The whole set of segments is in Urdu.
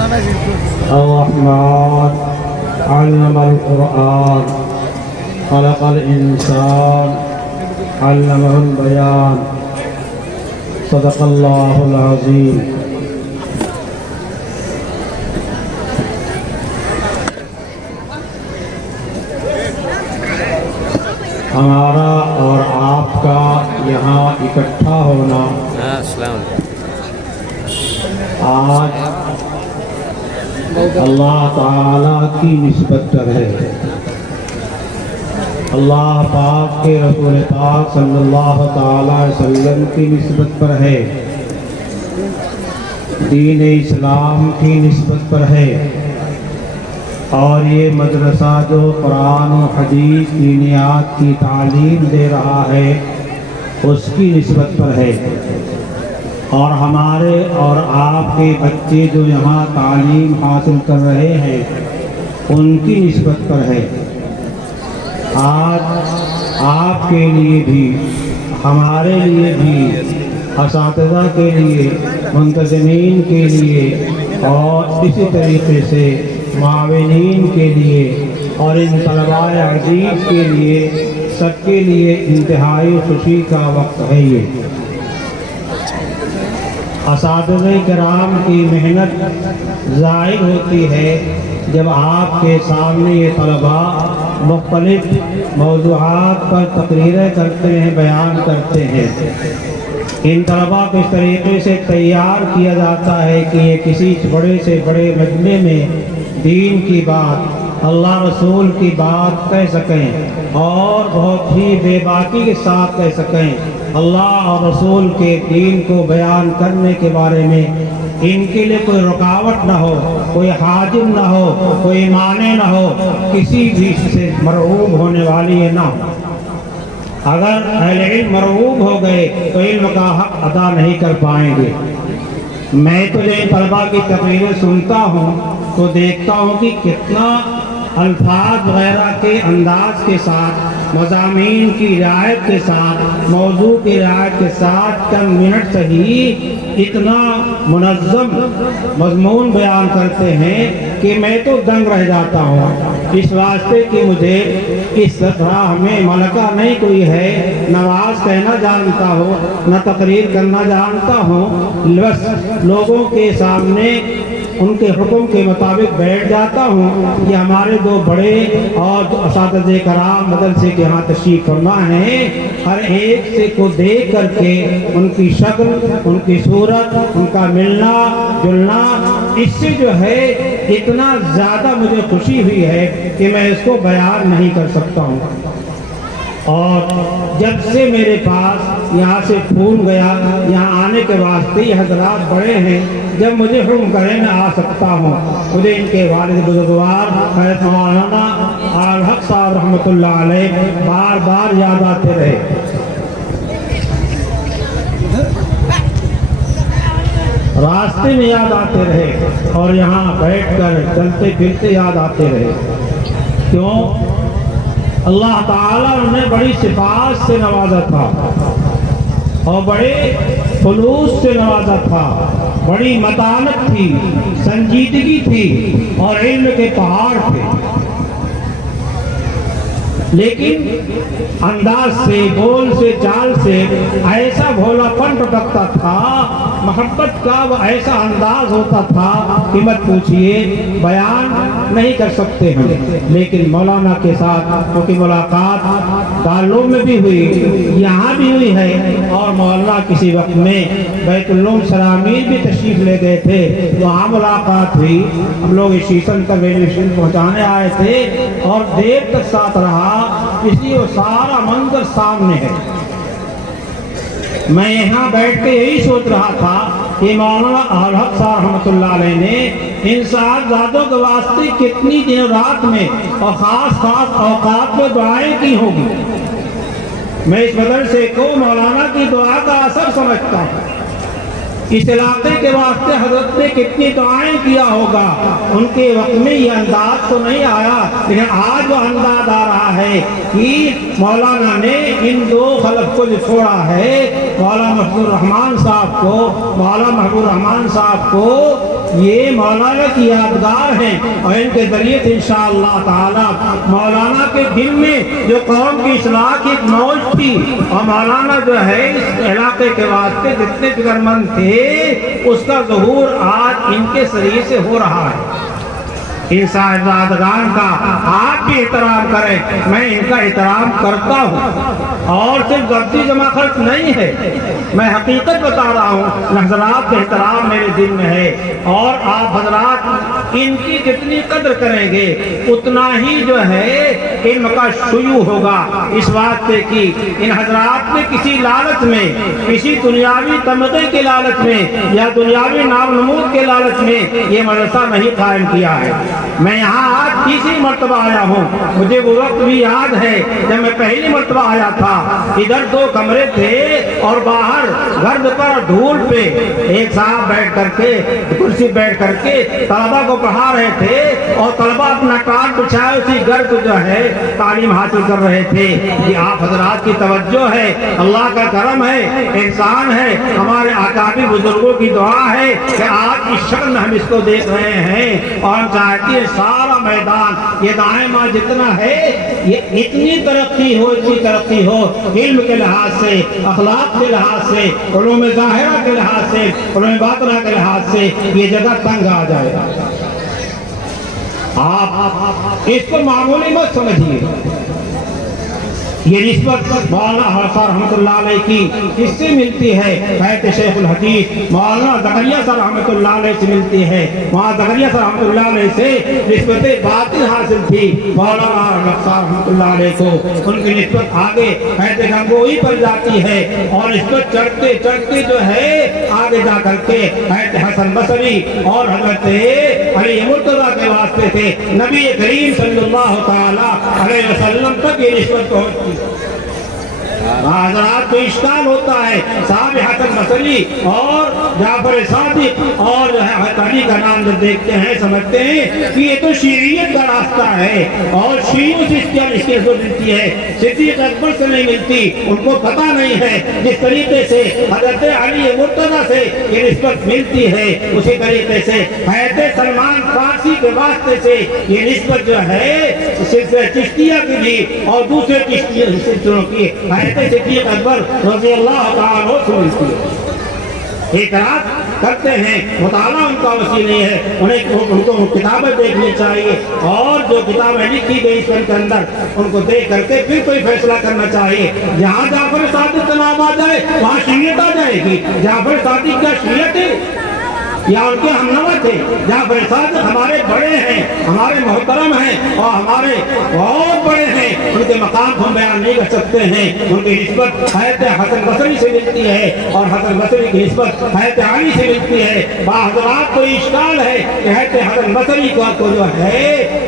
الرحمن علم القرآن خلق الإنسان علمه البيان صدق الله العظيم. ہمارا اور آپ کا یہاں اکٹھا ہونا آج اللہ تعالیٰ کی نسبت پر ہے. اللہ پاک کے رسول پاک صلی اللہ تعالیٰ علیہ وسلم کی نسبت پر ہے. دین اسلام کی نسبت پر ہے. اور یہ مدرسہ جو قرآن و حدیث دینیات کی تعلیم دے رہا ہے اس کی نسبت پر ہے. اور ہمارے اور آپ کے بچے جو یہاں تعلیم حاصل کر رہے ہیں ان کی نسبت پر ہے. آج آپ کے لیے بھی ہمارے لیے بھی اساتذہ کے لیے منتظمین کے لیے اور اسی طریقے سے معاونین کے لیے اور ان طلباء عزیز کے لیے سب کے لیے انتہائی خوشی کا وقت ہے. یہ اساتذہ کرام کی محنت ظاہر ہوتی ہے جب آپ کے سامنے یہ طلباء مختلف موضوعات پر تقریریں کرتے ہیں، بیان کرتے ہیں. ان طلباء کو اس طریقے سے تیار کیا جاتا ہے کہ یہ کسی بڑے سے بڑے مجمع میں دین کی بات، اللہ رسول کی بات کہہ سکیں اور بہت ہی بے باکی کے ساتھ کہہ سکیں. اللہ اور رسول کے دین کو بیان کرنے کے بارے میں ان کے لیے کوئی رکاوٹ نہ ہو، کوئی حاجم نہ ہو، کوئی مانع نہ ہو، کسی بھی سے مرعوب ہونے والی یہ نہ ہو. اگر اہل علم مرعوب ہو گئے تو علم کا حق ادا نہیں کر پائیں گے. میں تو جب طلباء کی تقریریں سنتا ہوں تو دیکھتا ہوں کہ کتنا الفاظ وغیرہ کے انداز کے ساتھ، مضامین کی رعایت کے ساتھ، موضوع کی رعایت کے ساتھ چند منٹ سے ہی اتنا منظم مضمون بیان کرتے ہیں کہ میں تو دنگ رہ جاتا ہوں. اس واسطے کہ مجھے اس طرح میں ملکہ نہیں کوئی ہے، نواز کہنا جانتا ہوں نہ تقریر کرنا جانتا ہوں، بس لوگوں کے سامنے ان کے حکم کے مطابق بیٹھ جاتا ہوں. کہ ہمارے دو بڑے اور اساتذہ کرام مدرسے کے یہاں تشریف فرما ہیں، ہر ایک سے کو دیکھ کر کے ان کی شکل، ان کی صورت، ان کا ملنا جلنا، اس سے جو ہے اتنا زیادہ مجھے خوشی ہوئی ہے کہ میں اس کو بیان نہیں کر سکتا ہوں. اور جب سے میرے پاس یہاں سے فون گیا یہاں آنے کے واسطے یہ حضرات بڑے ہیں، جب مجھے حکم کرے میں آ سکتا ہوں. مجھے ان کے والد بزرگوار حضرت مولانا الحق صاحب رحمۃ اللہ علیہ بار بار یاد آتے رہے. راستے میں یاد آتے رہے اور یہاں بیٹھ کر چلتے پھرتے یاد آتے رہے. کیوں؟ اللہ تعالیٰ نے بڑی صفات سے نوازا تھا اور بڑے خلوص سے نوازا تھا. بڑی متانت تھی، سنجیدگی تھی اور علم کے پہاڑ تھے. لیکن انداز سے، بول سے، چال سے ایسا بھولا پن ٹپکتا تھا، محبت کا وہ ایسا انداز ہوتا تھا کہ مت پوچھئے، بیان نہیں کر سکتے ہم. لیکن مولانا کے ساتھ کیونکہ ملاقات دارالعلوم میں بھی ہوئی، یہاں بھی ہوئی ہے، اور مولانا کسی وقت میں بیت العلوم سرامین بھی تشریف لے گئے تھے، وہاں ملاقات ہوئی. ہم لوگ شیشن کا ریلوے اسٹیشن پہنچانے آئے تھے اور دیر تک ساتھ رہا، اس لیے وہ سارا منظر سامنے ہے. میں یہاں بیٹھ کے یہی سوچ رہا تھا کہ مولانا الحق صاحب رحمۃ اللہ علیہ نے ان صاحبزادوں کے واسطے کتنی دن رات میں اور خاص اوقات میں دعائیں کی ہوگی. میں اس مدرسے کو مولانا کی دعا کا اثر سمجھتا ہوں. اس علاقے کے واسطے حضرت نے کتنی دعائیں کیا ہوگا. ان کے وقت میں یہ انداز تو نہیں آیا، لیکن آج وہ انداز آ رہا ہے کہ مولانا نے ان دو خلق کو جو چھوڑا ہے، مولانا محبوب الرحمان صاحب کو یہ مولانا کی یادگار ہیں اور ان کے ذریعے سے انشاءاللہ تعالی مولانا کے دل میں جو قوم کی اصلاح کی ایک موج تھی اور مولانا جو ہے اس علاقے کے واسطے جتنے فکر مند تھے اس کا ظہور آج ان کے ذریعے سے ہو رہا ہے۔ ان صاحبزادگان کا آپ بھی احترام کریں، میں ان کا احترام کرتا ہوں اور صرف ضبطی جمع خرچ نہیں ہے، میں حقیقت بتا رہا ہوں۔ حضرات کا احترام میرے دل میں ہے اور آپ حضرات ان کی جتنی قدر کریں گے اتنا ہی جو ہے علم کا شیوع ہوگا۔ اس واسطے کی ان حضرات نے کسی لالچ میں، کسی دنیاوی تمغے کے لالچ میں یا دنیاوی نام نمود کے لالچ میں یہ مدرسہ نہیں قائم کیا ہے۔ میں یہاں آج تیسری مرتبہ آیا ہوں، مجھے وہ وقت بھی یاد ہے جب میں پہلی مرتبہ آیا تھا، ادھر 2 کمرے تھے اور باہر گرد پر دھول پہ ایک صاحب بیٹھ کر کے کرسی بیٹھ کر کے طلبہ کو پڑھا رہے تھے اور طلبہ اپنا ٹاٹ بچھائے اسی گرد جو ہے تعلیم حاصل کر رہے تھے۔ یہ آپ حضرات کی توجہ ہے، اللہ کا کرم ہے، احسان ہے، ہمارے اکابر بزرگوں کی دعا ہے کہ آج اس شکل میں ہم اس کو دیکھ رہے ہیں اور ہم چاہتے ہیں سارا میدان یہ دائمہ جتنا ہے یہ اتنی ترقی ہو، اتنی ترقی ہو، علم کے لحاظ سے، اخلاق کے لحاظ سے، علوم ظاہرہ کے لحاظ سے، علوم باطنہ کے لحاظ سے یہ جگہ تنگ آ جائے گا۔ آپ اس کو معمولی مت سمجھیے، یہ نسبت مولانا حسن رحمۃ اللہ علیہ کی کس سے ملتی ہے؟ حضرت شیخ الحدیث مولانا زکریا صاحب رحمۃ اللہ علیہ سے ملتی ہے۔ مولانا زکریا صاحب رحمۃ اللہ علیہ سے نسبت باطن حاصل تھی مولانا حسن رحمۃ اللہ علیہ کو، ان کی نسبت آگے حضرت گنگوہی پر جاتی ہے اور نسبت چڑھتے چڑھتے جو ہے آگے جا کر کے حضرت حسن بصری اور حضرت علی مرتضیٰ کے واسطے سے نبی کریم صلی اللہ تعالی علیہ وسلم تک یہ نسبت پہنچتی۔ حضرات کو اشکال ہوتا ہے، صاحب حسن بصری اور جعفر صادق اور علی کا نام جب دیکھتے ہیں سمجھتے ہیں کہ یہ تو شیعیت کا راستہ ہے اور شیعوں سے اس کی نسبت ملتی ہے، صدیق اکبر سے نہیں ملتی۔ ان کو پتہ نہیں ہے جس طریقے سے حضرت علی مرتضیٰ سے یہ نسبت ملتی ہے اسی طریقے سے حضرت سلمان فارسی کے واسطے سے یہ نسبت جو ہے صرف چشتیہ کی بھی اور دوسرے چشتیوں کی صدیق اکبر رضی اللہ تعالیٰ عنہ سے ملتی ہے۔ اعتراض کرتے ہیں، مطالعہ ان کا وسیع نہیں ہے، ان کو کتابیں دیکھنی چاہیے اور جو کتابیں لکھی گئی اس کے اندر ان کو دیکھ کر کے پھر کوئی فیصلہ کرنا چاہیے۔ جہاں جعفر صادق کا نام آ جائے وہاں شیعت آ جائے گی۔ جعفر صادق کیا شیعت ہے یا ان کے ہمنوا تھے؟ جعفر صادق ہمارے بڑے ہیں، ہمارے محترم ہیں اور ہمارے بہت بڑے ہیں، ان کے مقام کو ہم بیان نہیں کر سکتے ہیں۔ ان کی نسبت حضرت حسن بصری سے ملتی ہے اور حسن بصری کی نسبت حضرت علی سے ملتی ہے۔ حضرات کو اشکال ہے کہ حضرت حسن بصری کو جو ہے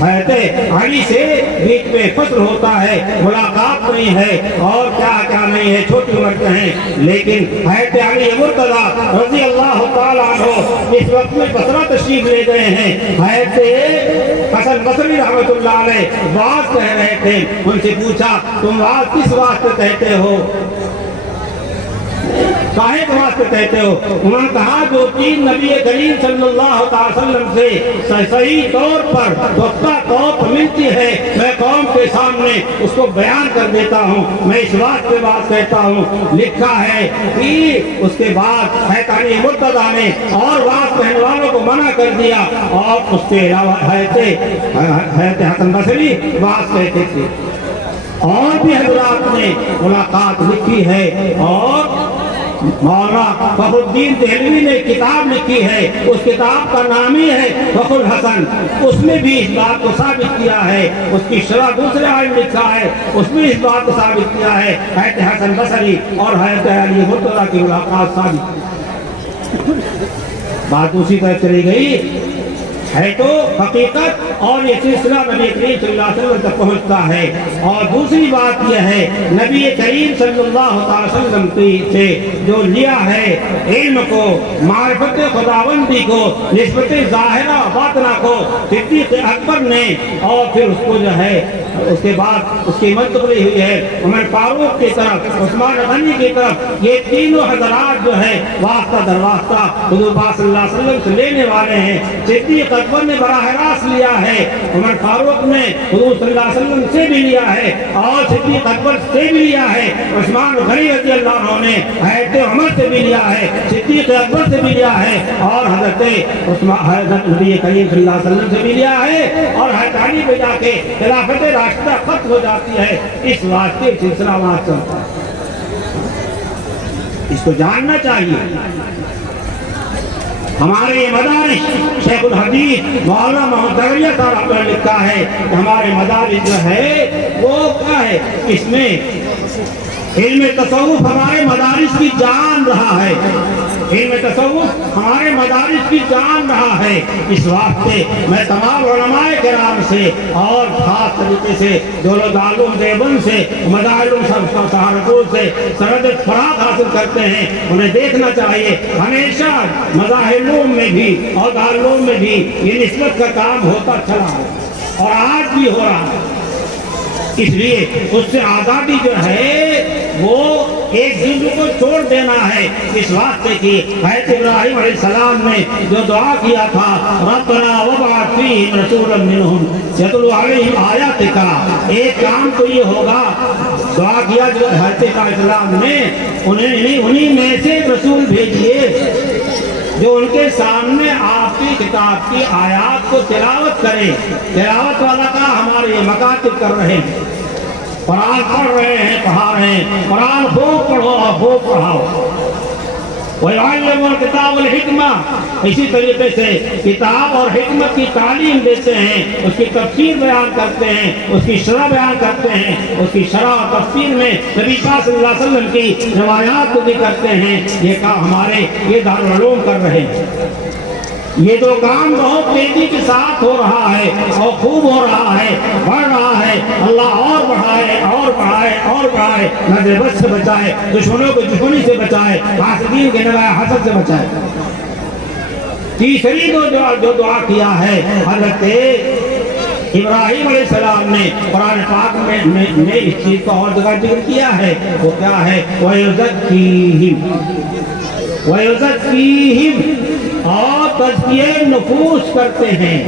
حضرت علی سے بیچ میں فصل ہوتا ہے، ملاقات نہیں ہے اور کیا کیا نہیں ہے، چھوٹی عمر کے ہیں، لیکن حضرت علی مرتضیٰ رضی اللہ تعالیٰ عنہ اس وقت میں بصرہ تشریف لے گئے ہیں۔ حضرت حسن بصری رحمۃ اللہ علیہ واعظ کہہ رہے تھے، ان سے پوچھا تم واعظ کس واسطے کہتے ہو، کاہے کے واسطے کہتے ہو؟ انہوں نے کہا جو چیز نبی کریم صلی اللہ علیہ وسلم سے صحیح طور پر پختہ طور پر ملتی ہے میں قوم کے سامنے اس کو بیان کر دیتا ہوں، میں اس واسطے بات کہتا ہوں۔ لکھا ہے کہ اس کے بعد حضرت علی مرتضیٰ نے اور واعظ کہنے والوں کو منع کر دیا اور اس کے علاوہ حضرت حسن بصری واعظ کہتے تھے۔ اور بھی حضرات نے ملاقات لکھی ہے اور مولانا فخر الدین دہلوی نے کتاب لکھی ہے، اس کتاب کا نام ہی ہے فخر الحسن، اس میں بھی اس بات کو ثابت کیا ہے، اس کی شرح دوسرے عالم لکھا ہے، اس میں اس بات کو ثابت کیا ہے حضرت حسن بصری اور حضرت علی مرتضیٰ کی ملاقات ثابت کی۔ بات اسی طرح چلی گئی ہے تو حقیقت اور یہ سلسلہ نبی کریم صلی اللہ علیہ وسلم تک پہنچتا ہے۔ اور دوسری بات یہ ہے نبی کریم صلی اللہ علیہ وسلم سے جو لیا ہے علم کو، معرفت خداوندی کو، نسبت ظاہرہ باطنہ کو صدیق اکبر نے، اور پھر اس کو جو ہے اس کے بعد اس کی منتقلی ہوئی ہے عمر فاروق کی طرف، عثمان غنی کی طرف، یہ تینوں حضرات جو ہے واسطہ در واسطہ حضور پاک صلی اللہ علیہ وسلم سے لینے والے ہیں۔ صدیق اکبر نے براہ راست لیا ہے، عمر فاروق نے حضور صلی اللہ علیہ وسلم سے بھی لیا ہے، اور صدیق اکبر سے بھی لیا ہے، عثمان غنی رضی اللہ عنہ نے حضرت عمر سے بھی لیا ہے، صدیق اکبر سے بھی لیا ہے، اور حضرت نبی کریم صلی اللہ علیہ وسلم سے بھی لیا ہے، اور حضرت علی پہ جا کے خلافت راستہ ختم ہو جاتی ہے۔ اس واسطے سلسلہ وہاں چلتا ہے، اس کو جاننا چاہیے۔ ہمارے یہ مدارس شیخ الحدیث مولانا محمد زکریا صاحب نے لکھا ہے کہ ہمارے مدارس جو ہے وہ کیا ہے، اس میں علم تصوف ہمارے مدارس کی جان رہا ہے، علم تصوف ہمارے مدارس کی جان رہا ہے۔ اس واسطے میں تمام علماء کرام سے اور خاص طریقے سے دارالعلوم دیوبند سے، مدارس سہارنپور سے سند فراغ حاصل کرتے ہیں، انہیں دیکھنا چاہیے ہمیشہ مظاہر میں بھی اور دارالعلوم میں بھی یہ نسبت کا کام ہوتا چلا ہے، اور آج بھی ہو رہا ہے۔ اس لیے اس سے آزادی جو ہے وہ ایک دوسرے کو چھوڑ دینا ہے، اس واسطے کی حضرت ابراہیم علیہ السلام نے جو دعا کیا تھا ربنا وابعث فیہم رسولا منہم یتلو علیہم آیاتک، ایک کام تو یہ ہوگا، دعا کیا جو حضرت علیہ السلام نے انہیں میں سے رسول بھیجیے جو ان کے سامنے آپ کی کتاب کی آیات کو تلاوت کرے۔ تلاوت والا کا ہمارے یہ مکاتب کر رہے ہیں، قرآن پڑھ رہے ہیں، پڑھا رہے ہیں، قرآن خوب پڑھو اور خوب پڑھاؤ۔ وَيُعَلِّمُ الْكِتَابَ وَالْحِكْمَةَ، اسی طریقے سے کتاب اور حکمت کی تعلیم دیتے ہیں، اس کی تفسیر بیان کرتے ہیں، اس کی شرح بیان کرتے ہیں، اس کی شرح اور تفسیر میں نبی پاک صلی اللہ علیہ وسلم کی روایات کو بھی کرتے ہیں۔ یہ کام ہمارے یہ دارالعلوم کر رہے ہیں۔ یہ جو کام بہت تیزی کے ساتھ ہو رہا ہے اور خوب ہو رہا ہے، بڑھ رہا ہے، اللہ اور بڑھائے اور بڑھائے اور بڑھائے، نظر بد سے بچائے، دشمنوں کو دشمنی سے بچائے، حاسدین کے نوائے حسد سے بچائے۔ تیسری جو دعا کیا ہے حضرت ابراہیم علیہ السلام نے قرآن پاک میں اس چیز کو اور جگہ ذکر کیا ہے، وہ کیا ہے وَيُزَكِّيهِمْ، اور تزکیہ نفوس کرتے ہیں۔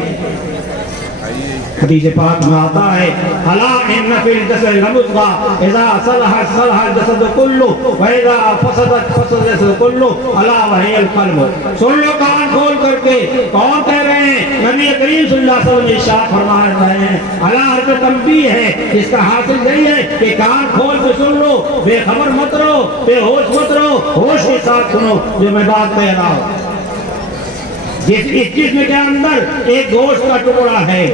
حدیث پاک میں آتا ہے الا ان فی الجسد لمضغۃ اذا صلحت صلح الجسد كله واذا فسدت فسد الجسد كله الا وهي القلب۔ سن لو کان کھول کر کے، کون کہہ رہے ہیں؟ نبی کریم صلی اللہ علیہ وسلم ارشاد فرما رہے ہیں، الا حرف تنبیہ ہے، اس کا حاصل یہی ہے کہ کان کھول کے سن لو، بے خبر مت رہو، بے ہوش مت رہو، ہوش کے ساتھ سنو جو میں بات کہہ رہا ہوں۔ اس جسم کے اندر ایک گوشت کا ٹکڑا ہے،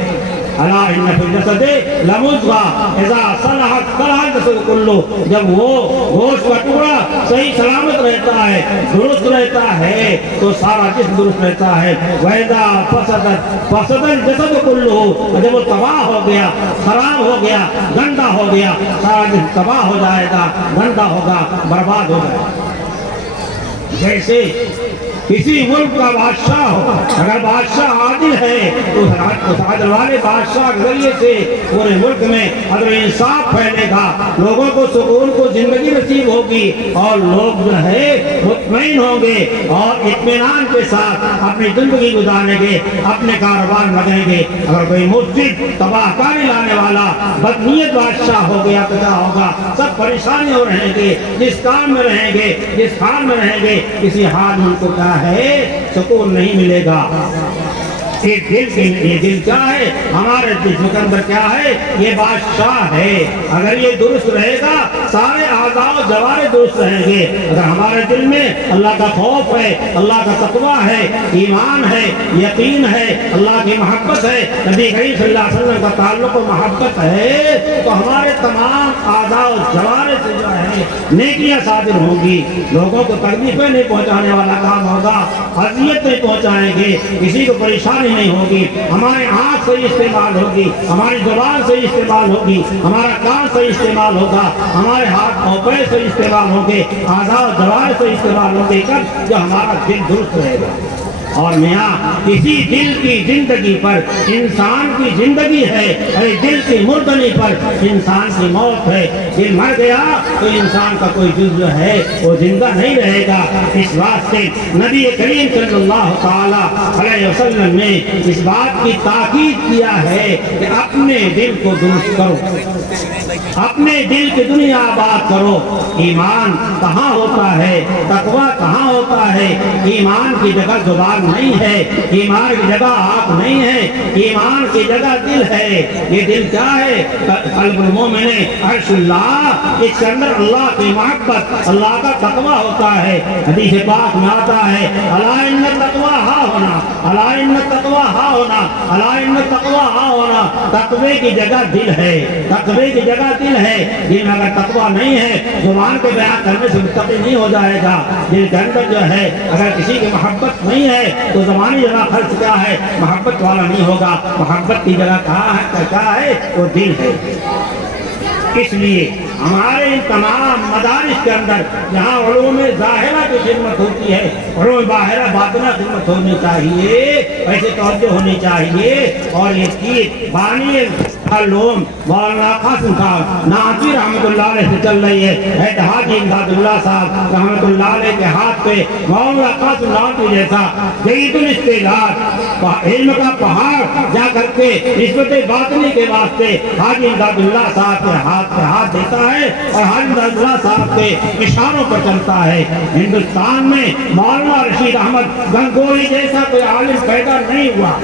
الا ان فی الجسد لمضغۃ اذا صلحت صلح الجسد كله، جب وہ گوشت کا ٹکڑا صحیح سلامت رہتا ہے، درست رہتا ہے، تو سارا جسم درست رہتا ہے۔ واذا فسدت فسد الجسد كله، جب وہ تباہ ہو گیا، خراب ہو گیا، گندا ہو گیا، سارا جسم تباہ ہو جائے گا، گندا ہوگا، برباد ہو جائے گا۔ جیسے کسی ملک کا بادشاہ ہو، اگر بادشاہ عادل ہے تو اس عادل والے بادشاہ کے ذریعے سے پورے ملک میں عدل و انصاف پھیلے گا، لوگوں کو سکون کو زندگی نصیب ہوگی، اور لوگ جو ہے مطمئن ہوں گے اور اطمینان کے ساتھ اپنی زندگی گزاریں گے، اپنے کاروبار لگیں گے۔ اگر کوئی مفسد تباہ کاری لانے والا بدنیت بادشاہ ہو گیا تو کیا ہوگا؟ سب پریشانیوں رہیں گے، جس کام میں رہیں گے، جس حال میں رہیں گے، کسی حال میں ان کو کیا ہے سکون نہیں ملے گا۔ یہ دل کیا ہے؟ ہمارے جسم کے اندر کیا ہے؟ یہ بادشاہ ہے، اگر یہ درست رہے گا سارے اعضاء و جوارح درست رہیں گے۔ اگر ہمارے دل میں اللہ کا خوف ہے، اللہ کا تقویٰ ہے، ایمان ہے، یقین ہے، اللہ کی محبت ہے، نبی کریم صلی اللہ علیہ وسلم کا تعلق و محبت ہے، تو ہمارے تمام اعضاء و جوارح سے جو ہے نیکیاں صادر ہوں گی۔ لوگوں کو تکلیفیں نہیں پہنچانے والا کام ہوگا، اذیت نہیں پہنچائیں گے، کسی کو پریشانی نہیں ہوگی، ہمارے آنکھ صحیح استعمال ہوگی، ہماری زبان صحیح استعمال ہوگی، ہمارا کان صحیح استعمال ہوگا، ہمارے ہاتھ اور پیر صحیح استعمال ہوں گے، اعضاء و جوارح صحیح استعمال ہوں گے، کب جو ہمارا دل درست رہے گا۔ اور میاں کسی دل کی زندگی پر انسان کی زندگی ہے، اور دل کی مردنی پر انسان کی موت ہے۔ دل مر گیا تو انسان کا کوئی جزو ہے وہ زندہ نہیں رہے گا۔ اس واسطے نبی کریم صلی اللہ تعالی علیہ وسلم نے اس بات کی تاکید کیا ہے کہ اپنے دل کو درست کرو، اپنے دل کی دنیا آباد کرو۔ ایمان کہاں ہوتا ہے، تقویٰ کہاں ہوتا ہے؟ ایمان کی جگہ زبان نہیں ہے، ایمان کی جگہ آنکھ نہیں ہے، ایمان کی جگہ دل ہے۔ یہ دل کیا ہے؟ قلب المومن عرش اللہ، اس کے اندر اللہ کی محبت، اللہ کا تقویٰ ہوتا ہے۔ حدیث پاک میں آتا ہے الا ان التقویٰ ہا ہونا، الا ان التقویٰ ہا ہونا، الا ان التقویٰ ہا ہونا۔ تقوی کی جگہ دل ہے، تقوی کی جگہ دل ہے۔ دل میں اگر تقویٰ نہیں ہے، زبان کے بیان کرنے سے متقی نہیں ہو جائے گا۔ دل کے اندر جو ہے اگر کسی کی محبت نہیں ہے تو زبانی جگہ خرچ کیا ہے، محبت والا نہیں ہوگا۔ محبت کی جگہ کہاں ہے، کیا ہے؟ وہ دل ہے۔ اس لیے ہمارے ان تمام مدارس کے اندر جہاں علوم ظاہرہ کی خدمت ہوتی ہے، علوم باہرہ باطنہ خدمت ہونی چاہیے، ایسے توجہ ہونی چاہیے۔ اور یہ چیز بانی علوم مولانا قاسم صاحب ناصری رحمۃ اللہ علیہ سے چل رہی ہے۔ حاجی امداد اللہ صاحب رحمۃ اللہ علیہ کے ہاتھ پہ مولانا قاسم ناصری جیسا جدید الاستعداد علم کا پہاڑ جا کر کے نسبت باطنی کے واسطے حاجی امداد اللہ صاحب کے ہاتھ پہ ہاتھ دیتا ہے، اور حاجی امداد اللہ صاحب کے اشاروں پر چلتا ہے۔ ہندوستان میں مولانا رشید احمد گنگوہی جیسا کوئی عالم پیدا نہیں ہوا،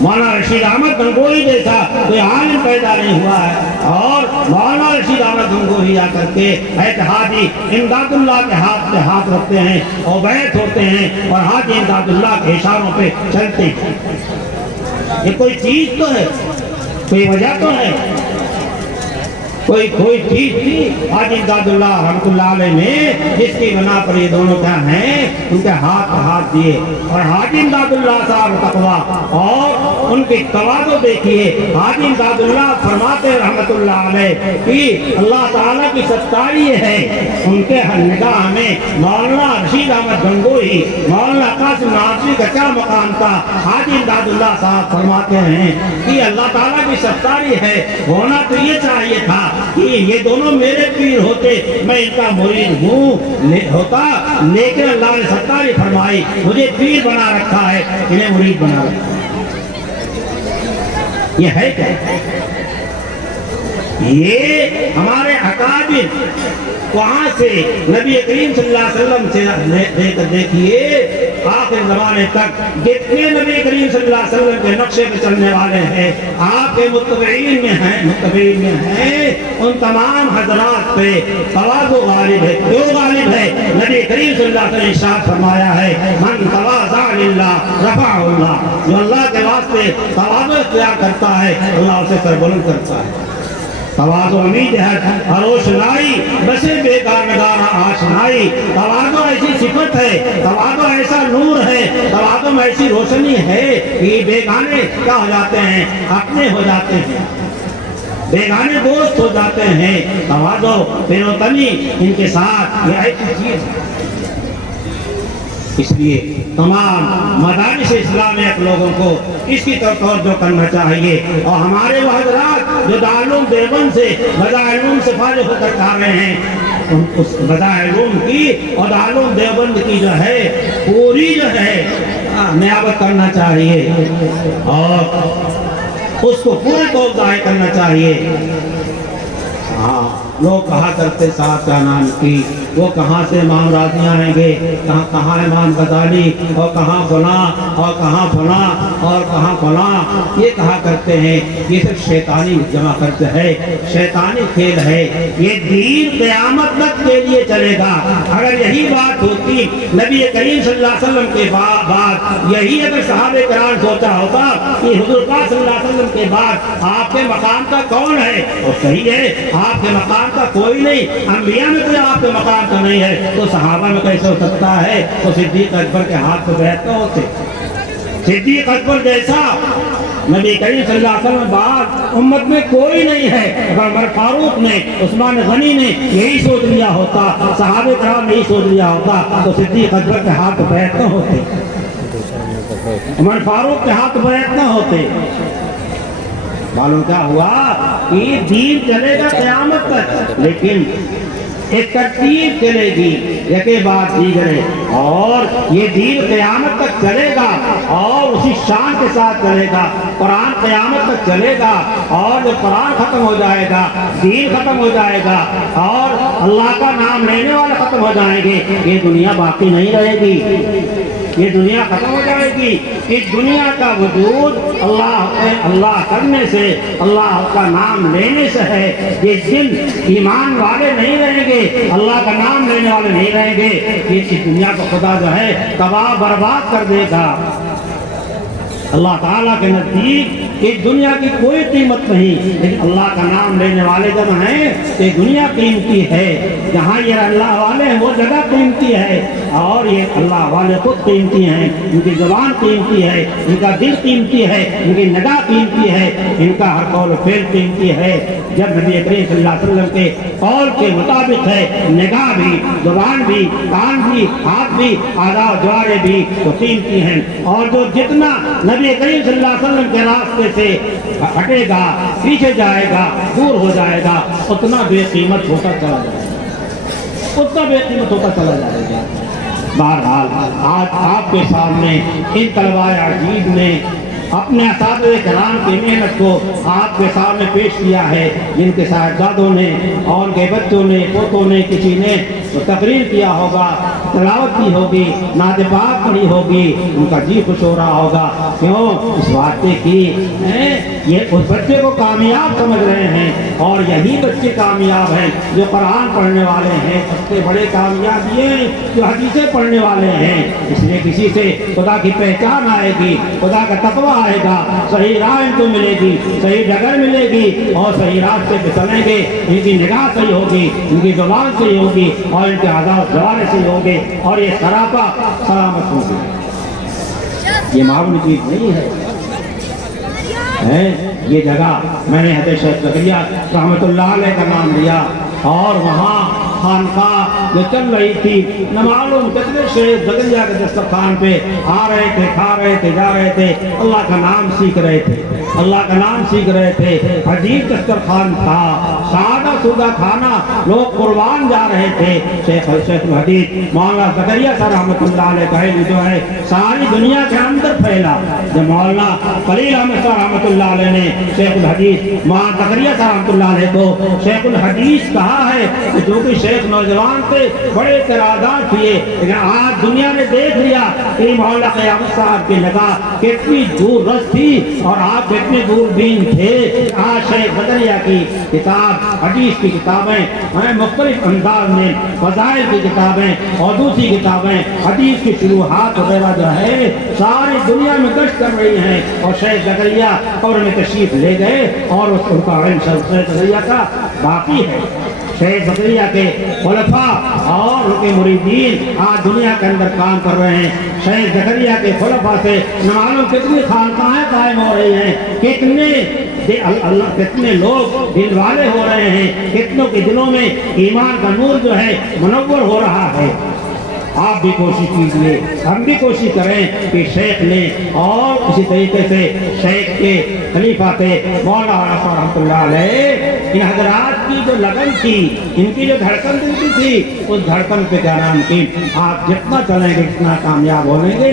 مولانا رشید احمد گنگوہی جیسا کوئی عالم پیدا نہیں ہوا ہے۔ اور مولانا رشید احمد گنگوہی آ کر کے حاجی امداد اللہ کے ہاتھ پہ ہاتھ رکھتے ہیں اور بیعت ہوتے ہیں، اور حاجی امداد اللہ کے اشاروں پہ چلتے ہیں۔ یہ کوئی چیز تو ہے، کوئی وجہ تو ہے، کوئی چیز تھی۔ حاجی امداد اللہ رحمۃ اللہ علیہ نے جس کی بنا پر یہ دونوں کیا ہیں، ان کے ہاتھ دیے۔ اور حاجی امداد اللہ صاحب تقویٰ اور ان کی تواضع دیکھیے۔ حاجی امداد اللہ فرماتے رحمۃ اللہ علیہ کہ اللہ تعالیٰ کی ستائش ہے ان کے نگاہ میں مولانا رشید احمد گنگوہی، مولانا قاسم ناصری کا کیا مقام تھا۔ حاجی امداد اللہ صاحب فرماتے ہیں کہ اللہ تعالیٰ کی ستائش ہے، ہونا تو یہ چاہیے تھا کہ یہ دونوں میرے پیر ہوتے، میں ان کا مرید ہوتا، لیکن اللہ نے ستائش فرمائی، مجھے پیر بنا رکھا ہے، انہیں مرید بنا رکھا ہے۔ یہ ہے کیا؟ یہ ہمارے اکابر وہاں سے نبی کریم صلی اللہ علیہ وسلم سے دیکھیے آخر زمانے تک جتنے نبی کریم صلی اللہ علیہ وسلم کے نقشے پہ چلنے والے ہیں، آپ کے متبعین میں ہیں، ان تمام حضرات پہ تواضع غالب ہے۔ جو غالب ہے، نبی کریم صلی اللہ علیہ وسلم نے ارشاد فرمایا ہے من تواضع للہ رفعہ اللہ، جو اللہ کے واسطے تواضع اختیار کرتا ہے اللہ اسے سربلند کرتا ہے۔ تواضع امید ہے روشنائی بسے بیکار نگارہ آشنائی۔ تواضع ایسی صفت ہے، تواضع ایسا نور ہے، تواضع میں ایسی روشنی ہے کہ بیگانے کیا ہو جاتے ہیں، اپنے ہو جاتے ہیں، بیگانے دوست ہو جاتے ہیں۔ تواضع پیروتنی ان کے ساتھ یہ ایسی چیز ہے۔ اس لیے تمام مدارس اسلامیہ کے لوگوں کو اس کی طرف توجہ کرنا چاہیے، اور ہمارے وہ حضرات جو دارالعلوم دیوبند سے بدائع سے فارغ ہو کر کر رہے ہیں، اس بدائع کی اور دارالعلوم دیوبند کی جو ہے پوری جو ہے نیابت کرنا چاہیے، اور اس کو پورے طور ظاہر کرنا چاہیے۔ ہاں، لوگ کہا کرتے صاحب کا نام کی وہ کہاں سے امام راضی آئیں گے، کہاں امام غزالی، اور کہاں فلاں اور کہاں فلاں اور کہاں فلاں، یہ کہا کرتے ہیں یہ صرف شیطانی جمع کرتے ہے، شیطانی کھیل ہے۔ یہ دین قیامت تک کے لیے چلے گا۔ اگر یہی بات ہوتی نبی کریم صلی اللہ علیہ وسلم کے بعد، یہی اگر صحابہ کرام سوچا ہوتا کہ حضور پاک صلی اللہ علیہ وسلم کے بعد آپ کے مقام کا کون ہے، اور صحیح ہے آپ کے مقام کا کوئی نہیں، انبیاء میں کوئی آپ کے مقام کا نہیں ہے، تو صحابہ میں کیسے ہو سکتا ہے؟ تو صدیق اکبر کے ہاتھ پہ بیعت نہ ہوتے، صدیق اکبر جیسا نبی کریم صلی اللہ علیہ وسلم بعد امت میں کوئی نہیں ہے۔ اگر عمر فاروق نے، عثمان غنی نے یہی سوچ لیا ہوتا، صحابہ کرام نے یہی سوچ لیا ہوتا، تو صدیق اکبر کے ہاتھ بیعت نہ ہوتے، عمر فاروق کے ہاتھ بیعت نہ ہوتے۔ معلوم کیا ہوا کہ دین چلے گا قیامت تک، لیکن ایک ترتیب چلے گی یکے بعد دیگرے، اور یہ دین قیامت تک چلے گا اور اسی شان کے ساتھ چلے گا۔ قرآن قیامت تک چلے گا، اور جب قرآن ختم ہو جائے گا، دین ختم ہو جائے گا، اور اللہ کا نام لینے والے ختم ہو جائیں گے، یہ دنیا باقی نہیں رہے گی، یہ دنیا ختم ہو جائے گی۔ اس دنیا کا وجود اللہ کرنے سے، اللہ کا نام لینے سے ہے۔ جس دن ایمان والے نہیں رہیں گے، اللہ کا نام لینے والے نہیں رہیں گے، اس دنیا کو خدا جو ہے تباہ برباد کر دے گا۔ اللہ تعالیٰ کے نزدیک اس دنیا کی کوئی قیمت نہیں، لیکن اللہ کا نام لینے والے جب ہیں تو یہ دنیا قیمتی ہے، جہاں یہ اللہ والے ہیں وہ جگہ قیمتی ہے، اور یہ اللہ والے خود قیمتی ہیں، ان کی زبان قیمتی ہے، ان کا دل قیمتی ہے، ان کی نگاہ قیمتی ہے، ان کا ہر قول و فعل قیمتی ہے۔ جب نبی کریم صلی اللہ علیہ وسلم کے قول کے مطابق ہے، نگاہ بھی، زبان بھی، کان بھی، ہاتھ بھی، اعضاء و جوارے بھی تو قیمتی ہیں، اور جو جتنا نبی کریم صلی اللہ علیہ وسلم کے راستے سے ہٹے گا، پیچھے جائے گا، دور ہو جائے گا، اتنا بے قیمت ہوتا چلا جائے گا، اتنا بے قیمت ہوتا چلا جائے گا۔ بہرحال آج آپ کے سامنے ان طلباء عزیز نے اپنے اساتذہ کرام کی محنت کو آپ کے سامنے پیش کیا ہے، جن کے صاحبزادوں نے اور ان کے بچوں نے، پوتوں نے، کسی نے تقریر کیا ہوگا، تلاوت کی ہوگی، نعت پاک پڑھی ہوگی، ان کا جی خوش ہو رہا ہوگا۔ کیوں؟ اس واسطے کی یہ اس بچے کو کامیاب سمجھ رہے ہیں، اور یہی بچے کامیاب ہیں جو قرآن پڑھنے والے ہیں۔ سب سے بڑے کامیاب یہ ہیں جو حدیثیں پڑھنے والے ہیں، اس لیے کسی سے خدا کی پہچان آئے گی، خدا کا تقویٰ آئے گا، صحیح راہ ان کو ملے گی، صحیح ڈگر ملے گی، اور صحیح راستے پہ چلیں گے، ان کی نگاہ صحیح ہوگی، ان کی زبان صحیح ہوگی، اور ان کے اعضاء و جوارے صحیح ہوگے، اور یہ سراپا سلامت ہوگی۔ یہ معمولی چیز نہیں ہے۔ یہ جگہ میں نے حضرت شیخ زکریا رحمۃ اللہ علیہ کا نام لیا، اور وہاں خانقاہ جو چل رہی تھی، نہ معلوم کتنے شیخ زکریا کے دسترخوان پہ آ رہے تھے، کھا رہے تھے، جا رہے تھے، اللہ کا نام سیکھ رہے تھے، اللہ کا نام سیکھ رہے تھے۔ عجیب دسترخوان تھا، سادہ سودہ کھانا، لوگ قربان جا رہے تھے۔ شیخ الحدیث مولانا زکریا صاحب رحمۃ اللہ علیہ کا علم جو ہے ساری دنیا کے اندر پھیلا۔ جب مولانا خلیل احمد صاحب رحمۃ اللہ علیہ نے شیخ الحدیث مولانا زکریا صاحب رحمۃ اللہ علیہ کو شیخ الحدیث کہا ہے، جو کہ شیخ نوجوان تھے، بڑے اعتراضات کیے، لیکن آج دنیا نے دیکھ لیا کہ مولانا قیامت صاحب کی نگاہ کتنی دور رس تھی، اور آپ کتنے دور بین تھے۔ آج شیخ زکریا کی کتاب، حدیث کی کتابیں، مختلف انداز میں فضائل کی کتابیں اور دوسری کتابیں، حدیث کی شروحات وغیرہ جو ہے ساری دنیا میں گشت کر رہی ہیں، اور شیخ زکریا قبر میں تشریف لے گئے، اور ان کا علم شیخ زکریا کا باقی ہے۔ شیخ زکریا کے خلفاء اور ان کے مریدین آج دنیا کے اندر کام کر رہے ہیں۔ شیخ زکریا کے خلفاء سے نہ معلوم کتنی خانقاہیں قائم ہو رہی ہیں، کتنے لوگ دل والے ہو رہے ہیں، کتنوں کے دلوں میں ایمان کا نور جو ہے منور ہو رہا ہے۔ آپ بھی کوشش کیجئے، ہم بھی کوشش کریں کہ شیخ نے، اور اسی طریقے سے شیخ کے خلیفہ تھے مولانا رحمۃ اللہ علیہ، ان حضرات کی جو لگن تھی، ان کی جو دھڑکن دل کی تھی، اس دھڑکن پہ کیا نام کی آپ جتنا چلیں گے جتنا کامیاب ہو لیں گے،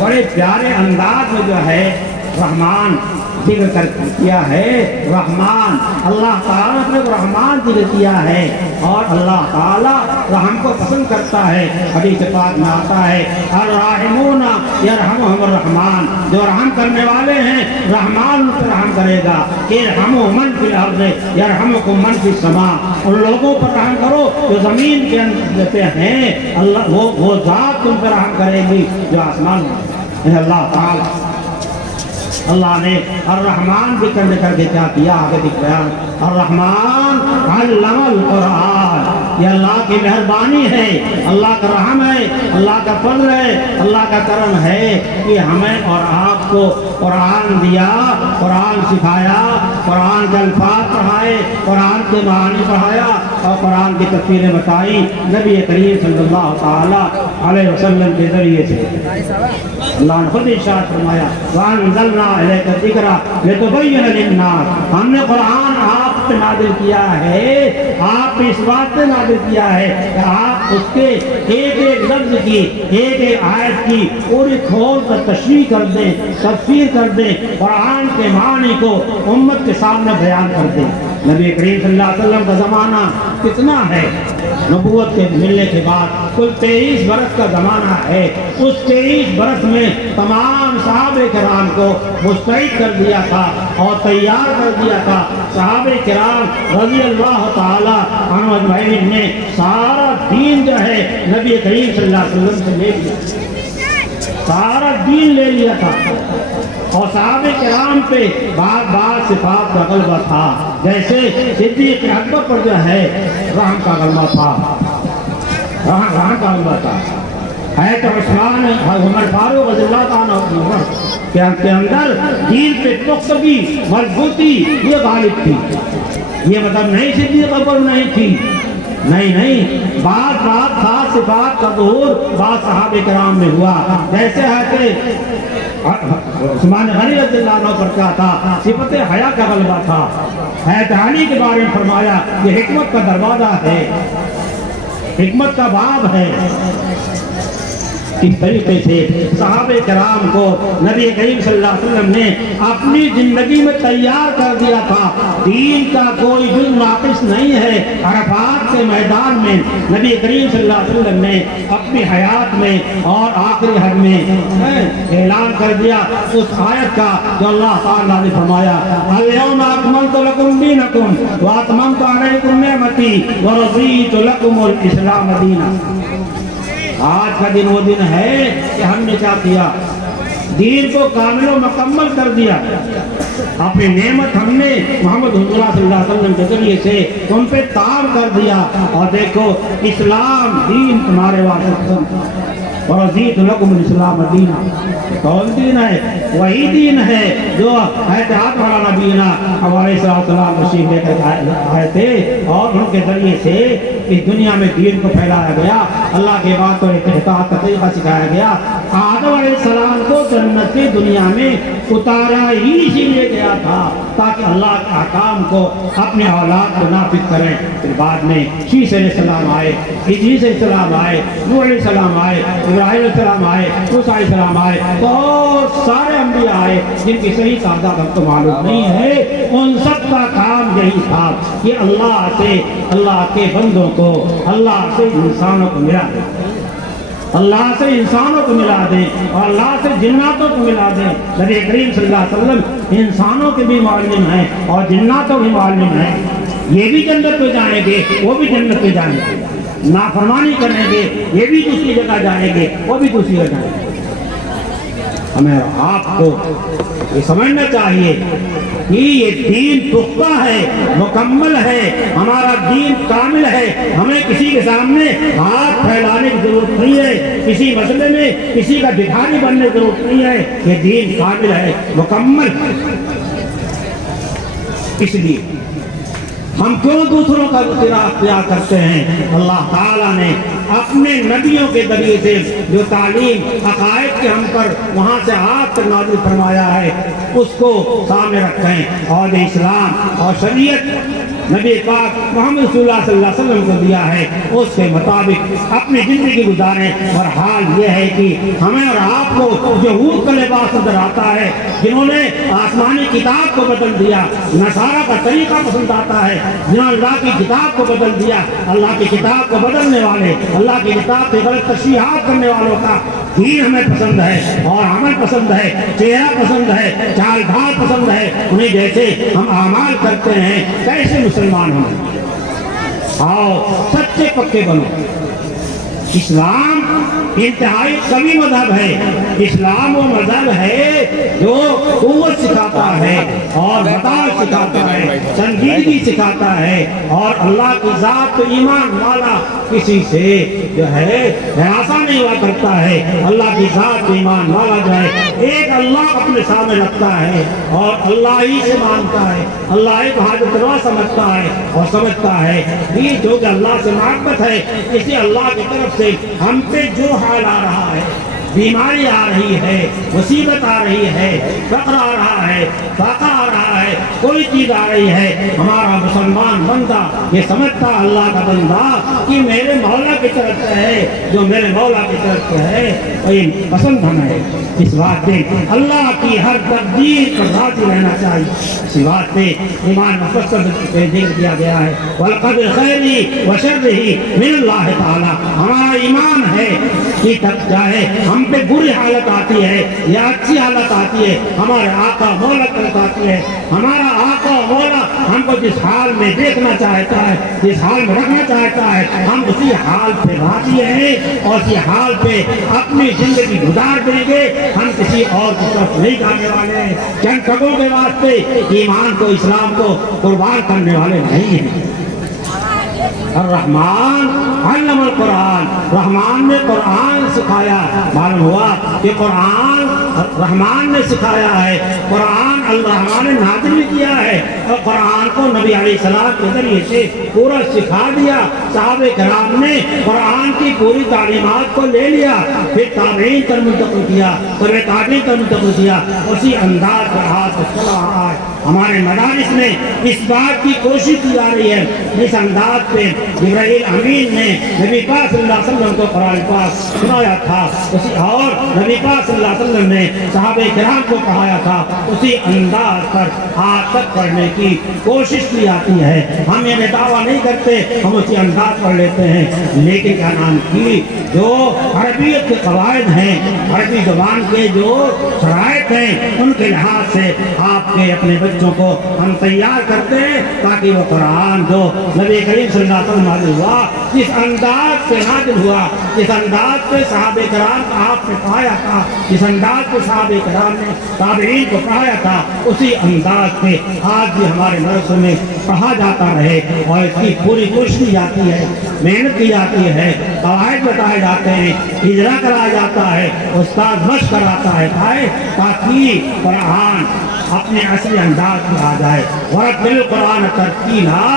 بڑے پیارے انداز میں جو ہے رحمان ذکر کر کیا ہے. رحمان اللہ تعالیٰ نے رحمان ذکر کیا ہے اور اللہ تعالیٰ رحم کو پسند کرتا ہے. حدیث پاک میں آتا ہے الراحمون یرحمہم الرحمن، جو رحم کرنے والے ہیں رحمان ان پر رحم کرے گا. ارحموا من فی الارض یرحمکم من فی السماء، ان لوگوں پر رحم کرو جو زمین کے اندر ہیں، اللہ وہ ذات تم پر رحم کرے گی جو آسمان میں. اللہ تعالیٰ اللہ نے الرحمن ذکر کر کے کیا کیا آگے دکھ رہا ہے. الرحمن علم القرآن، یہ اللہ کی مہربانی ہے، اللہ کا رحم ہے، اللہ کا فضل ہے، اللہ کا کرم ہے کہ ہمیں اور آپ کو قرآن دیا، قرآن سکھایا، قرآن کے الفاظ پڑھائے، قرآن کے معانی پڑھایا اور قرآن کی تفسیریں بتائی نبی کریم صلی اللہ تعالیٰ علیہ وسلم کے ذریعے سے. اللہ نے خود ارشاد فرمایا وَأَنزَلْنَا إِلَيْكَ الذِّكْرَ لِتُبَيِّنَ لِلنَّاسِ، ہم نے قرآن آپ پہ نازل کیا ہے، آپ پہ اس بات پہ نازل کیا ہے کہ آپ اس کے ایک ایک لفظ کی، ایک ایک آیت کی پوری کھول کر تشریح کر دیں، تفسیر کر دیں، قرآن کے معنی کو امت کے سامنے بیان کر دیں. نبی کریم صلی اللہ علیہ وسلم کا زمانہ کتنا ہے؟ نبوت کے ملنے کے بعد کل 23 برس کا زمانہ ہے. اس 23 برس میں تمام صحابہ کرام کو مستعد کر دیا تھا اور تیار کر دیا تھا. صحابہ کرام رضی اللہ تعالی عنہ اجمعین نے سارا دین جو ہے نبی کریم صلی اللہ علیہ وسلم سے لے لیا، سارا دین لے لیا تھا. اور صحابہ کرام پہ بعض صفات کا غلبہ تھا، جیسے صدیق اکبر پر جو ہے رحم کا غلبہ تھا، رحم کا غلبہ تھا. حضرت عثمان عمر فاروق رضی اللہ عنہ کے اندر دین پہ پختگی، مضبوطی یہ غالب تھی. یہ مطلب نہیں صدیق اکبر نہیں تھی، نہیں، بعض خاص صفات کا ظہور بعض صحابہ کرام میں ہوا. جیسے ہے کہ عثمان غنی رضی اللہ عنہ پر کیا تھا؟ صفت حیا کا غلبہ تھا. حضرت علی کے بارے میں فرمایا یہ حکمت کا دروازہ ہے، حکمت کا باب ہے. اس طریقے سے صحابہ کرام کو نبی کریم صلی اللہ علیہ وسلم نے اپنی زندگی میں تیار کر دیا تھا. دین کا کوئی جز ناقص نہیں ہے. عرفات کے میدان میں نبی کریم صلی اللہ علیہ وسلم نے اپنی حیات میں اور آخری حج میں اعلان کر دیا اس آیت کا جو اللہ تعالیٰ نے فرمایا اليوم اکملت لکم دینکم واتممت علیکم نعمتی ورضیت لکم الاسلام دینا. آج کا دن وہ دن ہے کہ ہم نے کیا کیا؟ دین کو کامل و مکمل کر دیا. اپنی نعمت ہم نے محمد حضور صلی اللہ علیہ وسلم کے ذریعے سے تم پہ تام کر دیا. اور دیکھو اسلام دین تمہارے واسطے ورضیت لکم الاسلام دینا. کون دین ہے؟ وہی دین ہے جو احتیاط والا نبینا ہمارے السلام تشریف لے کر آئے تھے اور ان کے ذریعے سے اس دنیا میں دین کو پھیلایا گیا. اللہ کے بات اور اطاعت کا طریقہ سکھایا گیا. آدم علیہ السلام کو جنت سے دنیا میں اتارا ہی اسی لیے گیا تھا تاکہ اللہ کے احکام کو اپنے اولاد کو نافذ کریں. پھر بعد میں شیس علیہ السلام آئے، ادریس علیہ السلام آئے، نوح علیہ السلام آئے، ابراہیم علیہ السلام آئے، موسیٰ علیہ السلام آئے، بہت سارے انبیاء آئے جن کی صحیح تعداد ہم کو معلوم نہیں ہے. ان سب کا کام یہی تھا کہ اللہ سے اللہ کے بندوں کو اللہ سے انسانوں کو ملا دیں، اللہ سے انسانوں کو ملا دیں اور اللہ سے جناتوں کو ملا دیں. نبی کریم صلی اللہ علیہ وسلم انسانوں کے بھی معلم ہیں اور جناتوں بھی معلم ہیں. یہ بھی جنت پہ جائیں گے، وہ بھی جنت پہ جائیں گے. نافرمانی کریں گے یہ بھی دوسری جگہ جائیں گے، وہ بھی دوسری جگہ جائیں گے. ہمیں آپ کو یہ سمجھنا چاہیے کہ یہ دین پختہ ہے، مکمل ہے، ہمارا دین کامل ہے. ہمیں کسی کے سامنے ہاتھ پھیلانے کی ضرورت نہیں ہے، کسی مسئلے میں کسی کا بھکاری بننے کی ضرورت نہیں ہے. یہ دین کامل ہے، مکمل ہے. اس لیے ہم کیوں دوسروں کا اختیار کرتے ہیں؟ اللہ تعالیٰ نے اپنے نبیوں کے ذریعے سے جو تعلیم عقائد کے ہم پر وہاں سے آج تک نازل فرمایا ہے اس کو سامنے رکھیں. اور اسلام اور شریعت نبی پاک محمد رسول اللہ صلی اللہ علیہ وسلم کو دیا ہے اس کے مطابق اپنی زندگی گزاریں۔ اور حال یہ ہے کہ ہمیں اور آپ کو یہود کا لباس نظر آتا ہے جنہوں نے آسمانی کتاب کو بدل دیا، نصارہ کا طریقہ پسند آتا ہے جنہوں نے اللہ کی کتاب کو بدل دیا۔ اللہ کی کتاب کو بدلنے والے، اللہ کی کتاب سے غلط تشریحات کرنے والوں کا دین ہمیں پسند ہے اور عمل پسند ہے، چہرہ پسند ہے، چال ڈھال پسند ہے، انہیں جیسے ہم اعمال کرتے ہیں کیسے مسلمان ہوں۔ آؤ سچے پکے بنو۔ اسلام انتہائی قوی مذہب ہے۔ اسلام وہ مذہب ہے جو قوت سکھاتا ہے اور مدار سکھاتا ہے، سنجیدگی سکھاتا ہے، اور اللہ کی ذات تو ایمان والا کسی سے جو ہے ہراساں نہیں ہوا کرتا ہے۔ اللہ کی ذات تو ایمان والا جو ہے ایک اللہ اپنے سامنے رکھتا ہے اور اللہ ہی سے مانتا ہے، اللہ ہی کو حاجت روا سمجھتا ہے اور سمجھتا ہے یہ جو کہ اللہ سے محبت ہے، اسی اللہ کی طرف سے ہم پہ جو حال آ رہا ہے، بیماری آ رہی ہے، مصیبت آ رہی ہے، فقر آ رہا ہے، فاقہ آ رہا ہے، کوئی چیز آ رہی ہے، ہمارا مسلمان بندہ یہ سمجھتا اللہ کا بندہ کہ میرے مولا کی طرف سے ہے، جو میرے مولا کی طرف سے ہے وہی پسند ہمیں ہے۔ اس بات پہ اللہ کی ہر تقدیر پر راضی رہنا چاہیے۔ اسی بات پہ ایمان مفصل پہ ذکر کیا گیا ہے وَالْقَدْرِ خَيْرِهِ وَشَرِّهِ مِنَ اللَّهِ تعالیٰ۔ ہمارا ایمان ہے کہ تک چاہے ہم پہ بری حالت آتی ہے یا اچھی حالت آتی ہے، ہمارے آقا مولا طرف آتی ہے، ہمارا آقا مولا ہم کو جس حال میں دیکھنا چاہتا ہے، جس حال میں رکھنا چاہتا ہے، ہم اسی حال پہ راضی ہیں اور اسی حال پہ اپنی زندگی گزار دیں گے۔ ہم کسی اور کی طرف نہیں جانے والے ہیں، چند ٹکوں کے واسطے ایمان کو، اسلام کو قربان کرنے والے نہیں ہیں۔ الرحمن علم القرآن، رحمان نے قرآن سکھایا۔ معلوم ہوا کہ قرآن رحمان نے سکھایا ہے، قرآن الرحمان نے نازل بھی کیا ہے، اور قرآن کو نبی علیہ السلام کے ذریعے سے پورا سکھا دیا۔ صحابہ کرام نے قرآن کی پوری تعلیمات کو لے لیا، پھر تابعین تک منتقل کیا، تبع تابعین تک منتقل کیا، اسی انداز پر ہاتھ چلا رہا ہے۔ ہمارے مدارس میں اس بات کی کوشش کی جا رہی ہے، اس انداز پہ جبرائیل امین نے نبی پاک صلی اللہ علیہ وسلم کو قرآن پاک سنایا تھا، اور نبی پاک صلی اللہ علیہ وسلم نے صحابہ کرام کو کہایا تھا، اسی انداز پر آج تک پڑھنے کی کوشش کی جاتی ہے۔ ہم یہ دعویٰ نہیں کرتے، ہم اسی انداز پڑھ لیتے ہیں، لیکن کیا نام کی جو عربیت کے قواعد ہیں، عربی زبان کے جو شرائط ہیں، ان کے لحاظ سے آپ کے اپنے بچوں کو ہم تیار کرتے ہیں تاکہ وہ قرآن جو نبی کریم صلی اللہ علیہ وسلم نازل ہوا، جس انداز سے نازل ہوا، جس انداز پہ صحابہ کرام کو آپ نے پڑھایا تھا، جس انداز پہ صحابہ کرام نے تابعین کو پڑھایا تھا، اسی انداز پہ آج بھی ہمارے مدرسوں میں پڑھا جاتا رہے، اور اس کی پوری کوشش کی جاتی ہے، محنت کی جاتی ہے، قواعد بتائے جاتے ہیں، اجرا کرایا جاتا ہے، استاد مشق کراتا ہے تاکہ قرآن اپنے اصلی انداز میں آ جائے۔ وَرَتِّلِ الْقُرْآنَ تَرْتِيلًا،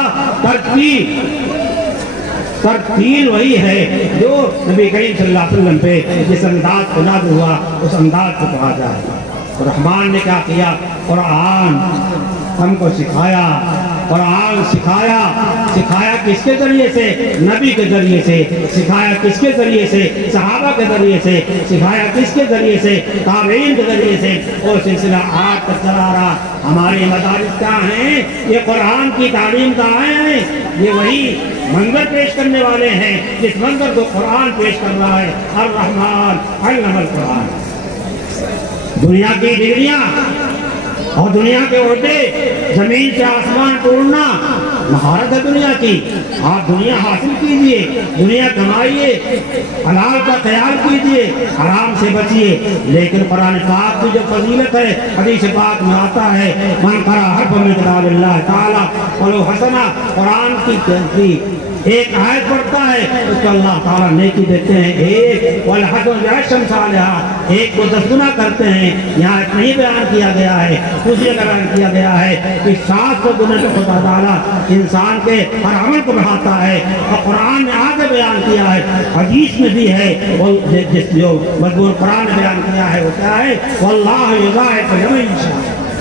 ترتیل وہی ہے جو نبی کریم صلی اللہ علیہ وسلم پہ جس انداز کو نازل ہوا اس انداز کو پڑھا جائے۔ رحمان نے کیا کیا؟ قرآن ہم کو سکھایا، قرآن سکھایا۔ سکھایا کس کے ذریعے سے؟ نبی کے ذریعے سے۔ سکھایا کس کے ذریعے سے؟ صحابہ کے ذریعے سے۔ سکھایا کس کے ذریعے سے؟ تابعین کے ذریعے سے۔ وہ سلسلہ آج تک چلا رہا۔ ہمارے مدارس کیا ہیں؟ یہ قرآن کی تعلیم کہاں ہیں؟ یہ وہی منظر پیش کرنے والے ہیں جس منظر کو قرآن پیش کر رہا ہے۔ الرحمن علم القرآن۔ دنیا کی ڈگریاں اور دنیا کے عہدے، زمین سے آسمان توڑنا مہارت ہے دنیا کی۔ آپ دنیا حاصل کیجئے، دنیا کمائیے، حلال کا خیال کیجئے، حرام سے بچیے، لیکن قرآن پاک کی جو فضیلت ہے حدیث پاک میں آتا ہے، من قرأ حرفا من کتاب اللہ تعالیٰ ولو حسنہ، قرآن کی ایک آیت پڑھتا ہے اس کو اللہ تعالیٰ نیکی دیتے ہیں، ایک والحسن بعشر امثالها، ایک کو 10 گنا کرتے ہیں۔ یہاں نہیں بیان کیا گیا ہے، دوسری جگہ بیان کیا گیا ہے کہ 700 گنا تو خدا تعالیٰ انسان کے ہر عمل کو بڑھاتا ہے، اور قرآن نے آگے بیان کیا ہے، حدیث میں بھی ہے، جس جو مضمون قرآن نے بیان کیا ہے وہ کیا ہے؟ واللہ یضاعف لمن یشاء،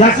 10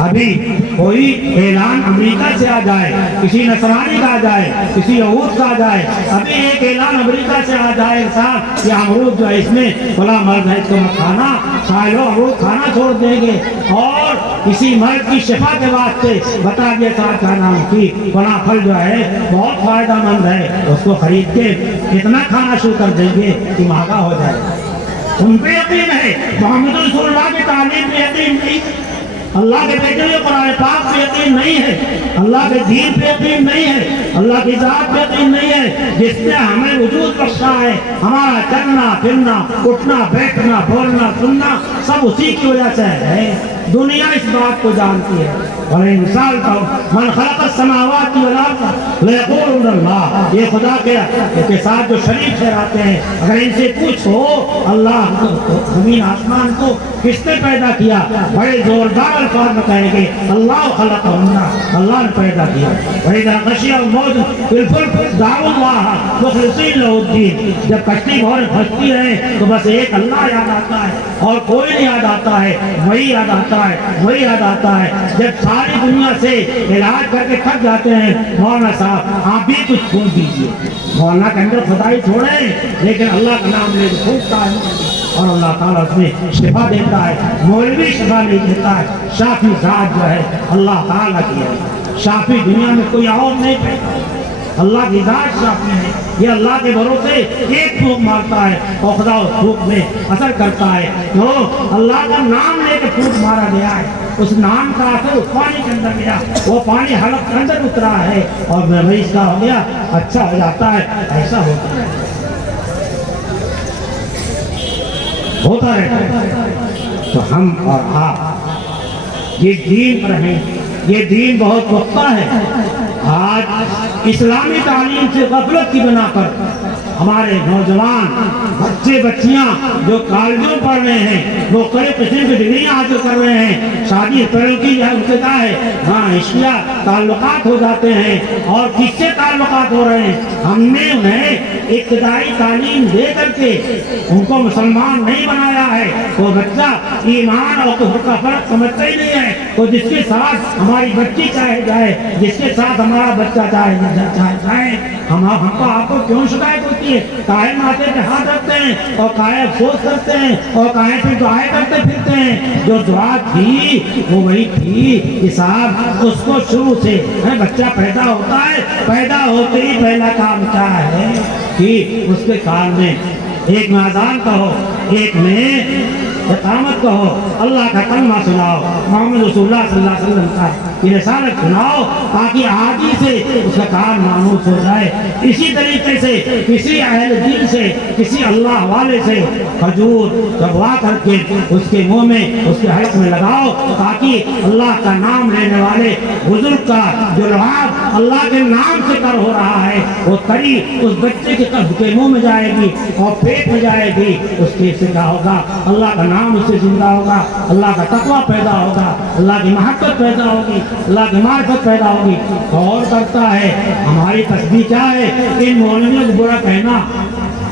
ابھی کوئی اعلان امریکہ سے آ جائے، کسی نصرانی کا آ جائے، کسی یہود کا آ جائے، ابھی ایک اعلان امریکہ سے آ جائے صاحب یہ امرود جو ہے اس میں بڑا مرض ہے، اس کو مت کھانا، سارے لوگ امرود کھانا چھوڑ دیں گے، اور کسی مرض کی شفا کے واسطے بتا دیا صاحب کا نام کی بڑا پھل جو ہے بہت فائدہ مند ہے، اس کو خرید کے اتنا کھانا شروع کر دیں گے کہ مہنگا ہو جائے گا۔ ان پہ یقین ہے، محمد رسول اللہ کی تعلیم پہ یقین نہیں، اللہ کے بیٹے قرآن پاک پہ یقین نہیں ہے، اللہ کے دین پہ یقین نہیں ہے، اللہ کی ذات پہ یقین نہیں ہے، جس نے ہمیں وجود بخشا ہے، ہمارا چلنا پھرنا اٹھنا بیٹھنا بولنا سننا سب اسی کی وجہ سے ہے۔ دنیا اس بات کو جانتی ہے، اور انسان کا من خلق السماوات والارض لیقولون اللہ، یہ خدا کے ساتھ جو شریک ٹھہراتے ہیں، اگر ان سے پوچھو اللہ زمین آسمان کو کس نے پیدا کیا، بڑے زوردار الفاظ میں کہیں گے اللہ خلقہن، اللہ نے پیدا کیا۔ وَإِذَا غَشِيَ الْمَوْجُ فِي الْفُلْكِ دَعَوُا اللَّهَ مُخْلِصِينَ لَهُ الدِّينَ، جب کشتی بہت پھنستی ہے تو بس ایک اللہ یاد آتا ہے اور کوئی نہیں یاد آتا ہے، وہی یاد آتا ہے، وہی یاد آتا ہے۔ جب ساری دنیا سے علاج کر کے تھک جاتے ہیں، مولانا صاحب آپ بھی کچھ چھوڑ دیجیے، مولانا کے اندر خدائی چھوڑیں لیکن اللہ کا نام لے کے پھونکتا ہے اور اللہ تعالیٰ اس میں شفا دیتا ہے۔ مولوی شفا نہیں دیتا ہے، شافی ذات جو ہے اللہ تعالیٰ کی ہے، شافی دنیا میں کوئی اور نہیں پیدا، اللہ کی ذات شافی ہے، یہ اللہ کے بھروسے ایک پھونک مارتا ہے اور خدا اس پھونک میں اثر کرتا ہے۔ تو اللہ کا نام لے کے پھونک مارا گیا ہے، اس نام کا اثر اس پانی کے اندر گیا، وہ پانی حلق کے اندر اترا ہے اور مریض کا ہو گیا اچھا ہو جاتا ہے، ایسا ہوتا ہے، ہوتا رہتا ہے۔ تو ہم اور آپ یہ دین پر ہیں، یہ دین بہت پختہ ہے۔ آج اسلامی تعلیم سے غفلت کی بنا پر ہمارے نوجوان بچے بچیاں جو کالجوں پڑھ رہے ہیں، وہ کئی قسم کی ڈگریاں حاصل کر رہے ہیں، شادی کی جو ابتدا ہے ہاں اشیاء تعلقات ہو جاتے ہیں، اور کس سے تعلقات ہو رہے ہیں؟ ہم نے انہیں ابتدائی تعلیم دے کر کے ان کو مسلمان نہیں بنایا ہے۔ وہ بچہ ایمان اور کفر کا فرق سمجھتا ہی نہیں ہے، تو جس کے ساتھ ہماری بچی چاہے جائے، جس کے ساتھ ہمارا بچہ چاہے جائے، ہم کو آپ کو کیوں شکایت ہوتی ہے؟ کائے ماتے کے ہاتھ رکھتے ہیں اور کائے افسوس کرتے ہیں اور کائے پھر دعائیں کرتے پھرتے ہیں۔ جو دعا تھی وہ وہی تھی کہ صاحب اس کو شروع سے بچہ پیدا ہوتا ہے، پیدا ہوتے ہی پہلا کام کیا ہے کہ اس کے کان میں ایک میں اذان کہو، ایک میں اقامت کہو، اللہ کا کلمہ سناؤ، محمد رسول اللہ صلی اللہ علیہ وسلم کا یہ رسالت سناؤ، تاکہ آدھی سے اس کا کام مانوس ہو جائے۔ اسی طریقے سے کسی اہل دین سے، کسی اللہ والے سے کھجور چبوا کر کے اس کے منہ میں، اس کے حلق میں لگاؤ، تاکہ اللہ کا نام لینے والے بزرگ کا جو لعاب اللہ کے نام سے کر ہو رہا ہے وہ تری اس بچے کے منہ میں جائے گی اور پیٹ میں جائے گی، اس کے سے کیا ہوگا؟ اللہ کا نام اس سے زندہ ہوگا، اللہ کا تقویٰ پیدا ہوگا، اللہ کی محبت پیدا ہوگی، اللہ کی معرفت پیدا ہوگی۔ اور کرتا ہے ہماری تسبیح کیا ہے؟ ان مولویوں کو برا کہنا،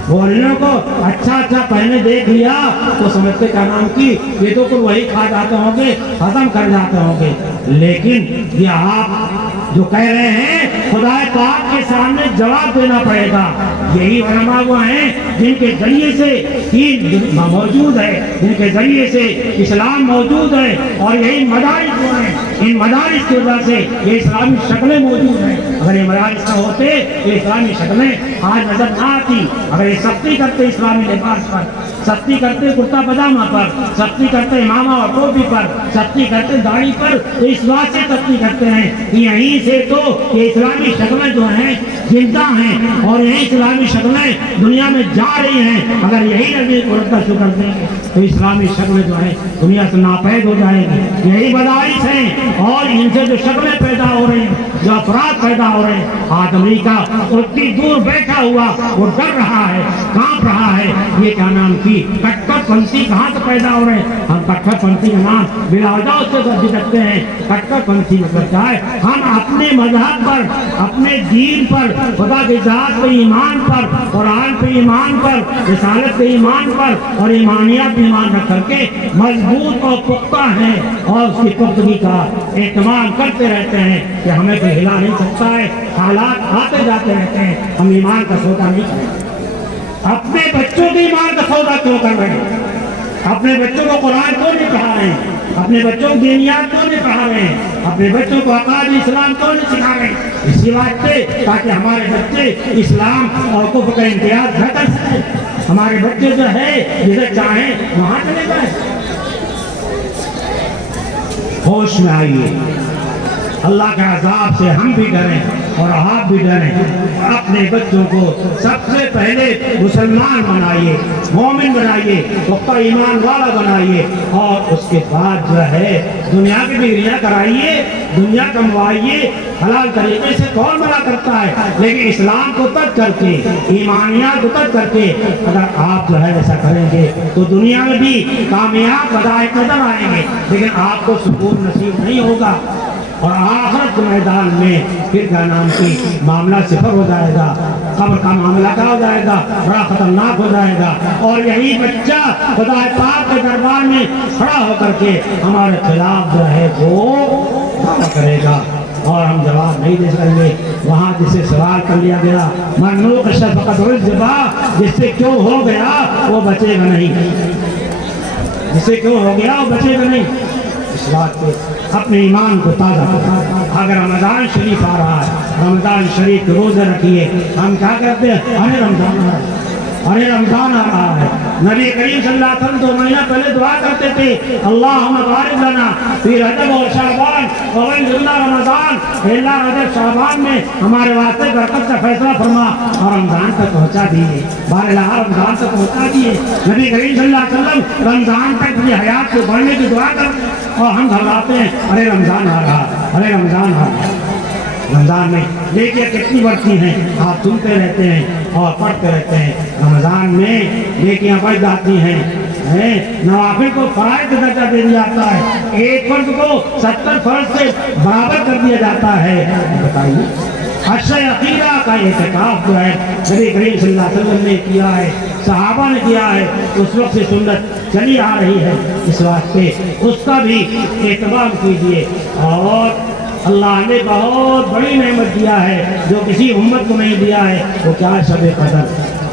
مولویوں کو اچھا پہنے دیکھ لیا تو سمجھتے کا نام کی یہ تو کوئی وہی کھا جاتے ہوں گے، ختم کر جاتے ہوں گے، لیکن یہ آپ جو کہہ رہے ہیں خدا پاک کے سامنے جواب دینا پڑے گا۔ یہی علماء وہ ہیں جن کے ذریعے سے دین موجود ہے، جن کے ذریعے سے اسلام موجود ہے، اور یہی مدارس وہ ہیں، ان مدارس کی وجہ سے یہ اسلامی شکلیں موجود ہیں۔ اگر یہ مدارس نہ ہوتے یہ اسلامی شکلیں آج نظر نہ آتی۔ اگر یہ سختی کرتے اسلامی لباس پر، سختی کرتے کرتا پاجامہ پر، سختی کرتے امامہ اور ٹوپی پر، سختی کرتے داڑھی پر، تو اس بات سے سختی کرتے ہیں کہ یہیں سے تو یہ اسلامی شکلیں جو ہیں زندہ ہیں، اور یہی اسلامی شکلیں دنیا میں جا رہی ہیں۔ اگر یہی نبی کو رد شکر دیں گے تو اسلامی شکلیں جو ہیں دنیا سے ناپید ہو جائیں گی۔ یہی مدارس ہیں، اور ان سے جو شکلیں پیدا ہو رہی ہیں، جو افراد پیدا ہو رہے ہیں۔ آج امریکہ اتنی دور بیٹھا ہوا وہ ڈر رہا ہے، کانپ رہا ہے، یہ کیا نام کی کٹر پنتھی کہاں سے پیدا ہو رہے ہیں؟ ہم کٹر پنتھی کا نام بلا وجہ سے رکھتے ہیں۔ کٹر پنتھی مطلب کیا ہے؟ ہم اپنے مذہب پر اپنے دین پر، خدا کی ذات پہ ایمان پر، قرآن پہ ایمان پر، رسالت پہ ایمان پر اور ایمانیات پہ ایمان رکھ کر کے مضبوط اور پختہ ہیں اور اس کی پختگی کا اہتمام کرتے رہتے ہیں کہ ہمیں کوئی ہلا نہیں سکتا ہے، حالات آتے جاتے رہتے ہیں، ہم ایمان کا سودا نہیں کرتے۔ اپنے بچوں کے ایمان کا سودا کیوں کر رہے ہیں؟ اپنے بچوں کو قرآن کیوں نہیں پڑھا رہے ہیں؟ اپنے بچوں کو دینیات کیوں نہیں پڑھا رہے ہیں؟ اپنے بچوں کو عقائد اسلام کیوں نہیں سکھا رہے ہیں؟ اسی بات پہ تاکہ ہمارے بچے اسلام اور کفر کا امتیاز نہ کر سکیں، ہمارے بچے جو ہے جسے چاہیں وہاں چلے جائیں۔ ہوش میں آئیے، اللہ کے عذاب سے ہم بھی ڈریں اور آپ بھی ڈریں۔ اپنے بچوں کو سب سے پہلے مسلمان بنائیے، مومن بنائیے، پختہ ایمان والا بنائیے، اور اس کے بعد جو ہے دنیا کی ڈگریاں کرائیے، دنیا کموائیے۔ حلال طریقے سے کون منع کرتا ہے؟ لیکن اسلام کو ترک کر کے، ایمانیات کو ترک کر کے اگر آپ جو ہے ایسا کریں گے تو دنیا میں بھی کامیاب بدائے نظر آئیں گے، لیکن آپ کو سکون نصیب نہیں ہوگا، اور آخرت کے میدان میں پھر کیا نام کی معاملہ صفر ہو جائے گا، قبر کا معاملہ کیا ہو جائے گا، بڑا خطرناک ہو جائے گا۔ اور یہی بچہ خدا پاک کے دربار میں کھڑا ہو کر کے ہمارے خلاف جو ہے وہ دعویٰ کرے گا اور ہم جواب نہیں دے سکیں گے۔ وہاں جسے سوال کر لیا گیا مرنوق شفقت الجبا، جس سے کیوں ہو گیا وہ بچے گا نہیں، جس سے کیوں ہو گیا وہ بچے گا نہیں۔ اس بات پہ اپنے ایمان کو تازہ کریں۔ اگر رمضان شریف آ رہا ہے، رمضان شریف کے روزے رکھیے۔ ہم کیا کرتے ہیں؟ ارے رمضان آ رہا ہے، ارے رمضان آ رہا ہے۔ نبی کریم صلی اللہ علیہ وسلم 2 مہینہ پہلے دعا کرتے تھے، اللہم بارک لنا فی رجب و شعبان وبلغنا رمضان، اے اللہ رجب شعبان میں ہمارے واسطے برکت کا فیصلہ فرما اور رمضان تک پہنچا دیے۔ بارہ رمضان تک پہنچا دیے۔ نبی کریم صلی اللہ علیہ وسلم رمضان تک اپنی حیات کو بڑھنے کی دعا کرتے اور ہم گھبراتے ہیں، ارے رمضان آ رہا، ارے رمضان آ رہا۔ رمضان میں دیکھیے کتنی بڑھتی ہیں، آپ سنتے رہتے ہیں اور پڑھتے رہتے ہیں۔ رمضان میں نیکیاں بڑھ جاتی ہیں، نوافل کو فرائض کا درجہ دے دیا جاتا ہے، ایک فرض کو 70 فرض سے برابر کر دیا جاتا ہے۔ بتائیے عشر عقیدہ کا اعتکاف جو ہے نبی کریم صلی اللہ علیہ وسلم نے کیا ہے، صحابہ نے کیا ہے، اس وقت سے سنت چلی آ رہی ہے، اس واسطے اس کا بھی اہتمام کیجیے۔ اور اللہ نے بہت بڑی نعمت دیا ہے جو کسی امت کو نہیں دیا ہے، وہ کیا ہے؟ شب قدر۔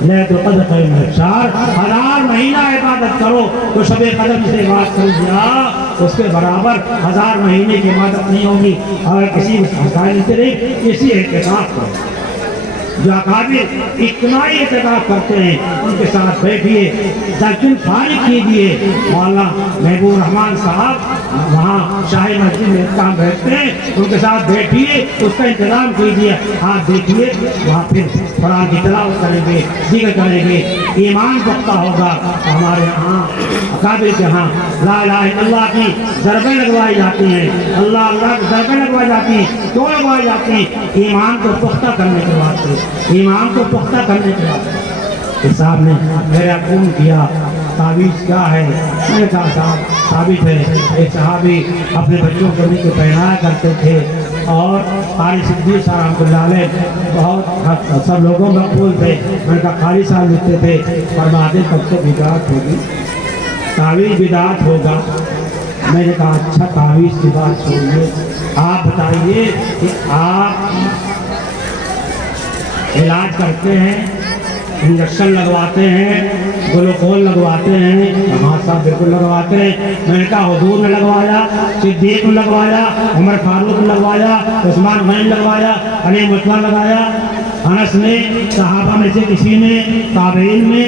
لیلۃ القدر خیر من الشہر، 1000 مہینہ عبادت کرو تو شب قدر سے عبادت کر دیا، اس کے برابر 1000 مہینے کی عبادت نہیں ہوگی۔ اگر کسی مسائل سے نہیں، اسی اعتکاف کرو۔ جو اکابر اجتماعی اعتکاف کرتے ہیں ان کے ساتھ بیٹھیے، 10 دن فارغ کیجیے۔ مولانا محبوب الرحمان صاحب وہاں شاہی مسجد میں کام بیٹھتے ہیں، ان کے ساتھ بیٹھیے، اس کا انتظام کیجیے۔ آپ دیکھیے وہاں پھر قرآن کی تلاوت کریں گے، ذکر کریں گے، ایمان پختہ ہوگا۔ ہمارے یہاں اکابر کے ہاں لا الہ الا اللہ کی ضربیں لگوائی جاتی ہیں، اللہ اللہ کی ضربیں لگوائی جاتی ہیں۔ کیوں لگوائی جاتی ہیں؟ ایمان کو پختہ کرنے کے واسطے، ایمان کو پختہ کرنے کے بعد۔ اس صاحب نے میرا فون کیا، تعویذ کیا ہے؟ میں نے کہا صاحب ثابت ہے، ایک صحابی اپنے بچوں کو نہیں پہنایا کرتے تھے اور قاری صدیق صاحب رحمۃ اللہ علیہ بہت سب لوگوں میں مقبول تھے۔ میں نے کہا قاری صاحب لکھتے تھے، فرماتے تب تو بدعت ہوگی، تعویذ بدعت ہوگا۔ میں نے کہا اچھا تعویذ کی بات چھوڑیے، آپ بتائیے کہ آپ علاج کرتے ہیں، انجیکشن لگواتے ہیں، گلوکوز لگواتے ہیں، ہمارے صاحب بالکل لگواتے ہیں۔ میں نے کہا حضور نے لگوایا، صدیق نے لگوایا، عمر فاروق نے لگوایا، عثمان غنی نے لگوایا، علی مطلع لگایا، انس نے، صحابہ میں سے کسی نے، تابعین نے،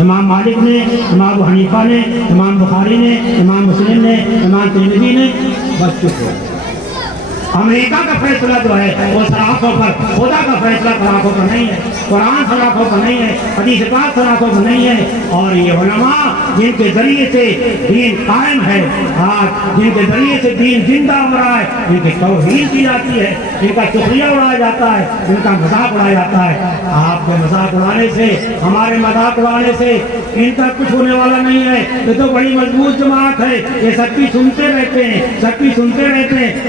امام مالک نے، امام ابو حنیفہ نے، امام بخاری نے، امام مسلم نے، امام ترمذی نے، بس چپ ہو۔ امریکہ کا فیصلہ جو ہے وہ سلاخوں پر، خدا کا فیصلہ سلاخوں پر نہیں ہے، قرآن سلاخوں پر نہیں ہے، حدیث پاک سلاخوں پر نہیں ہے۔ اور یہ علماء جن کے ذریعے سے دین قائم ہے، آج جن کے ذریعے سے دین زندہ ہو رہا ہے، ان کی توہین کی جاتی ہے، ان کا سخریہ اڑایا جاتا ہے، ان کا مذاق اڑایا جاتا ہے۔ آپ کے مذاق اڑانے سے، ہمارے مذاق اڑانے سے ان کا کچھ ہونے والا نہیں ہے۔ یہ تو بڑی مضبوط جماعت ہے، یہ سب کی سنتے رہتے ہیں، سب کی سنتے رہتے ہیں،